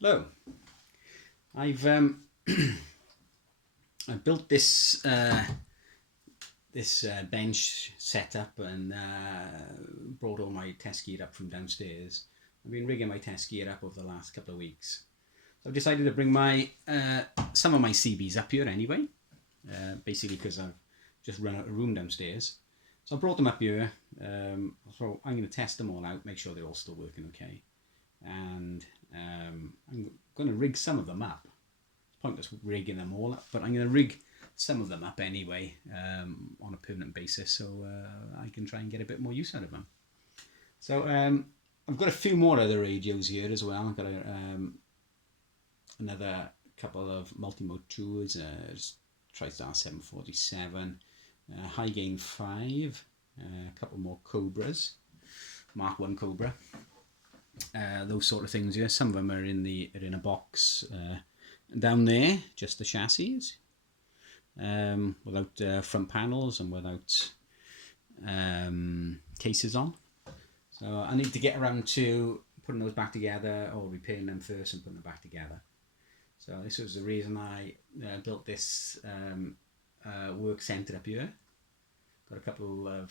Hello. I've I built this bench setup and brought all my test gear up from downstairs. I've been rigging my test gear up over the last couple of weeks. So I've decided to bring my some of my CBs up here anyway, basically because I've just run out of room downstairs. So I brought them up here. So I'm going to test them all out, make sure they're all still working okay. And I'm going to rig some of them up. It's pointless rigging them all up, but I'm going to rig some of them up anyway on a permanent basis, so I can try and get a bit more use out of them. So I've got a few more other radios here as well. I've got another couple of multi-mode tours, TriStar 747, high gain 5, a couple more Cobras, Mark 1 Cobra. Those sort of things here. Some of them are in a box down there, just the chassis, without front panels and without cases on. So I need to get around to putting those back together, or repairing them first and putting them back together. So this was the reason I built this work centre up here. Got a couple of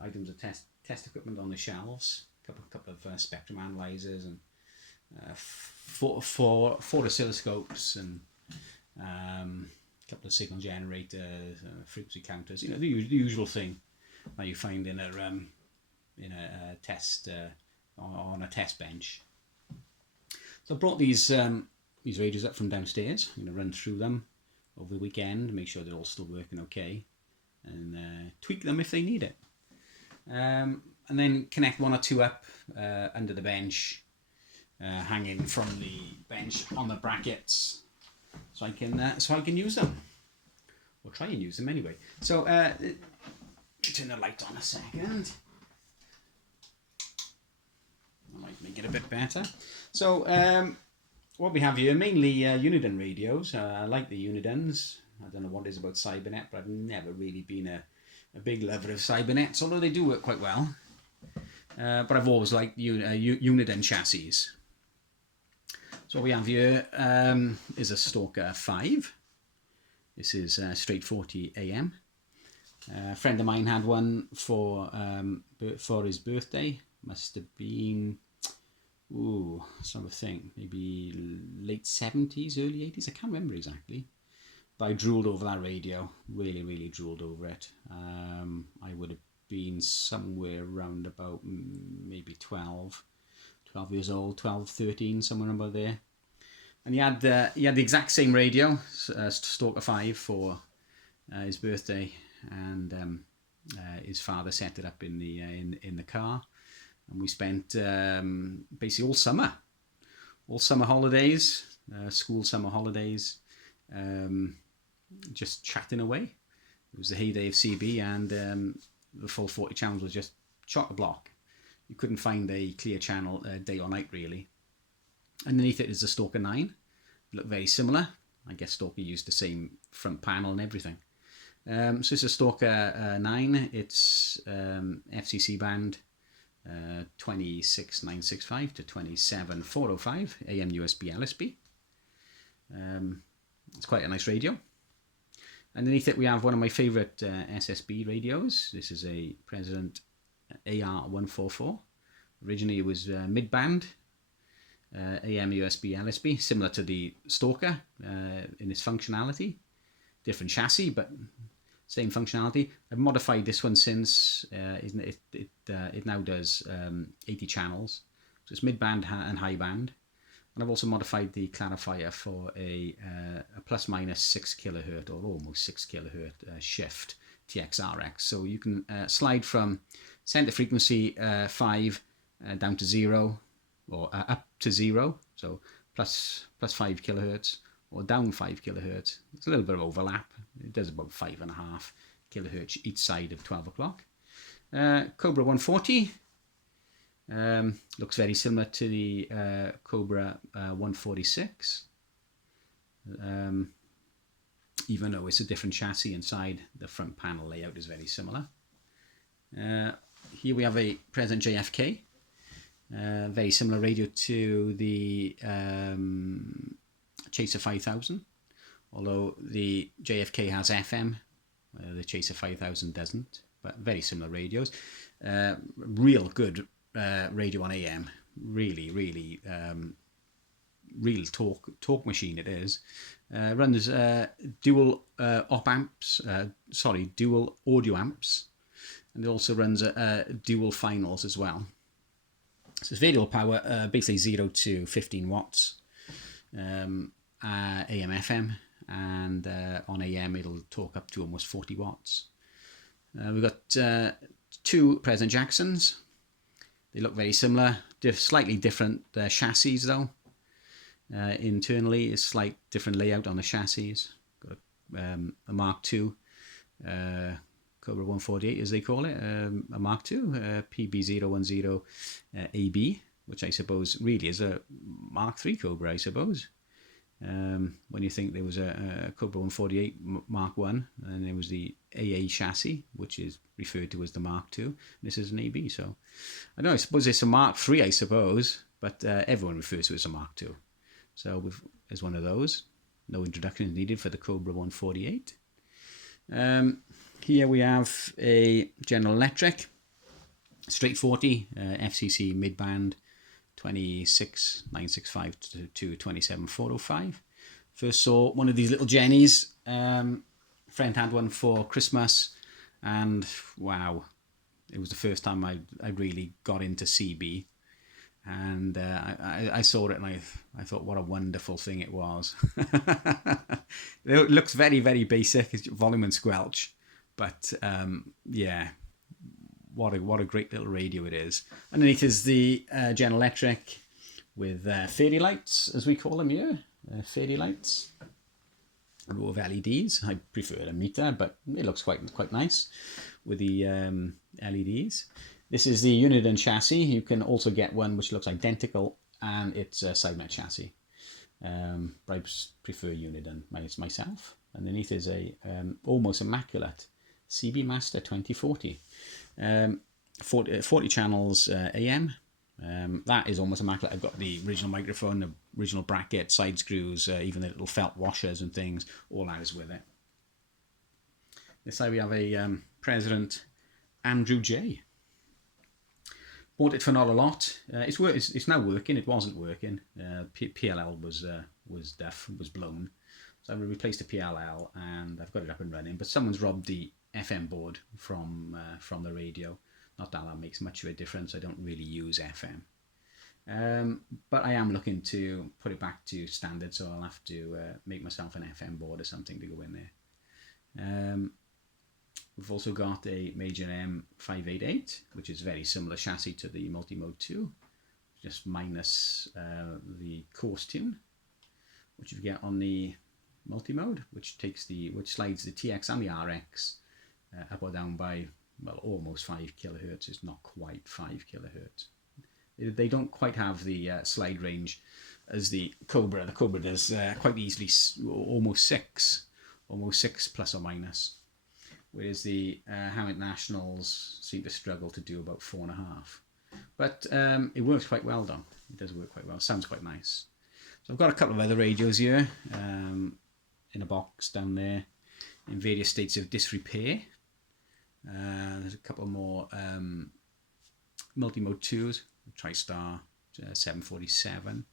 items of test equipment on the shelves. Couple of spectrum analyzers and four oscilloscopes and a couple of signal generators, frequency counters. You know, the usual thing that you find in a test on a test bench. So I brought these radios up from downstairs. I'm going to run through them over the weekend, make sure they're all still working okay, and tweak them if they need it. And then connect one or two up under the bench, hanging from the bench on the brackets, so I can use them, or try and use them anyway. So turn the light on a second. I might make it a bit better. So what we have here, mainly Uniden radios. I like the Unidens. I don't know what it is about Cybernet, but I've never really been a big lover of Cybernets, although they do work quite well. But I've always liked Uniden chassis. So what we have here is a Stalker 5. This is straight 40 AM. A friend of mine had one for his birthday. Must have been, sort of thing, maybe late 70s, early 80s. I can't remember exactly. But I drooled over that radio. Really, really drooled over it. I would have been somewhere around about maybe 12 years old, 12, 13, somewhere about there. And he had the exact same radio, Stalker 5, for his birthday, and his father set it up in the car, and we spent basically all summer holidays, school summer holidays, just chatting away. It was the heyday of CB, and the full 40 channels was just chock-a-block. You couldn't find a clear channel day or night, really. Underneath it is the Stalker 9. It looked very similar. I guess Stalker used the same front panel and everything. So it's a Stalker 9. It's FCC band 26965 to 27405 AM USB LSB. It's quite a nice radio. Underneath it we have one of my favourite SSB radios. This is a President AR144. Originally it was mid-band AM USB LSB, similar to the Stalker in its functionality. Different chassis, but same functionality. I've modified this one since. It now does 80 channels. So it's mid-band and high-band. And I've also modified the clarifier for a plus minus 6 kilohertz, or almost 6 kilohertz shift TXRX. So you can slide from center frequency 5 down to 0, or up to 0, so plus 5 kilohertz, or down 5 kilohertz. It's a little bit of overlap. It does about 5.5 kilohertz each side of 12 o'clock. Cobra 140. Looks very similar to the Cobra 146, even though it's a different chassis inside. The front panel layout is very similar. Here we have a President JFK. Very similar radio to the Chaser 5000, although the JFK has FM, the Chaser 5000 doesn't, but very similar radios. Real good radio on AM, really real talk machine it is. Runs dual dual audio amps, and it also runs dual finals as well. So it's variable power, basically 0 to 15 watts, AM FM, and on AM it'll talk up to almost 40 watts. We've got 2 President Jacksons. They look very similar, slightly different chassis though. Internally, a slight different layout on the chassis. Got a Mark II, Cobra 148 as they call it, a Mark II, PB010 AB, which I suppose really is a Mark III Cobra, I suppose. When you think there was a Cobra 148 Mark I, and there was the AA chassis, which is referred to as the Mark II. This is an AB, so I don't know, I suppose it's a Mark III, I suppose, but everyone refers to it as a Mark II. So as one of those, no introduction is needed for the Cobra 148. Here we have a General Electric straight 40 FCC mid-band 26965 to 27405. First saw one of these little Jennies. Friend had one for Christmas, and wow, it was the first time I really got into CB. And I saw it and I thought what a wonderful thing it was. It looks very, very basic, it's volume and squelch, but yeah, what a great little radio it is. Underneath is the General Electric with fairy lights, as we call them here, fairy lights. A row of LEDs. I prefer a meter, but it looks quite nice with the LEDs. This is the Uniden chassis. You can also get one which looks identical, and it's a Cybernet chassis. But I prefer Uniden myself. Underneath is a almost immaculate CB Master 2040. 40 channels AM. That is almost immaculate. I've got the original microphone, the original bracket, side screws, even the little felt washers and things. All that is with it. This side we have a President Andrew J. Bought it for not a lot. It's now working. It wasn't working. PLL was blown, so I replaced the PLL and I've got it up and running. But someone's robbed the FM board from the radio. Not that that makes much of a difference. I don't really use FM, but I am looking to put it back to standard. So I'll have to make myself an FM board or something to go in there. We've also got a Major M588, which is very similar chassis to the Multimode 2, just minus the coarse tune, which you get on the Multimode, which slides the TX and the RX up or down by, well, almost 5 kilohertz. It's not quite 5 kilohertz. They don't quite have the slide range as the Cobra. The Cobra does quite easily almost 6 plus or minus. Whereas the Hammett Nationals seem to struggle to do about 4.5. But it works quite well though. It does work quite well. Sounds quite nice. So I've got a couple of other radios here in a box down there in various states of disrepair. There's a couple more Multimode 2s, TriStar 747,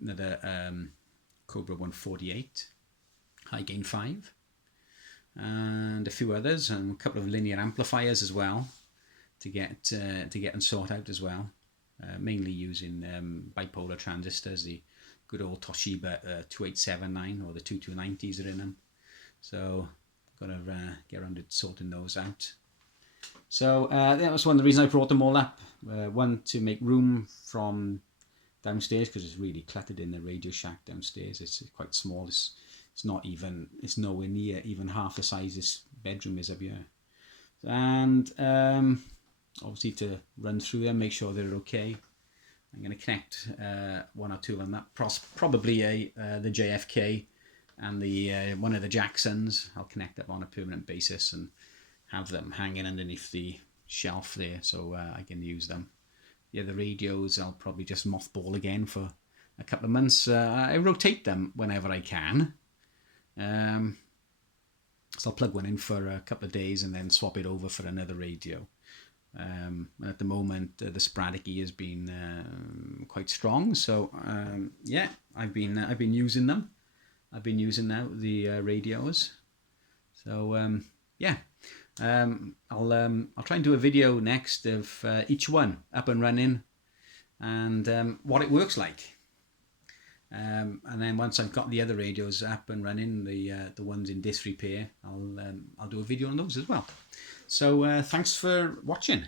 another Cobra 148, High Gain 5. And a few others, and a couple of linear amplifiers as well to get and sort out as well. Mainly using bipolar transistors, the good old Toshiba 2879 or the 2290s are in them. So got to get around to sorting those out. So that was one of the reasons I brought them all up. One, to make room from downstairs, because it's really cluttered in the Radio Shack downstairs. It's quite small. It's nowhere near even half the size this bedroom is up here. And obviously to run through them, make sure they're okay. I'm going to connect one or two of them. That probably the JFK and the one of the Jacksons. I'll connect up on a permanent basis and have them hanging underneath the shelf there, so I can use them. the other radios I'll probably just mothball again for a couple of months. I rotate them whenever I can. So I'll plug one in for a couple of days and then swap it over for another radio. And at the moment, the sporadic E has been quite strong. So yeah, I've been using them. I've been using now the radios. So yeah, I'll try and do a video next of each one up and running and what it works like. And then once I've got the other radios up and running, the ones in disrepair, I'll do a video on those as well. So thanks for watching.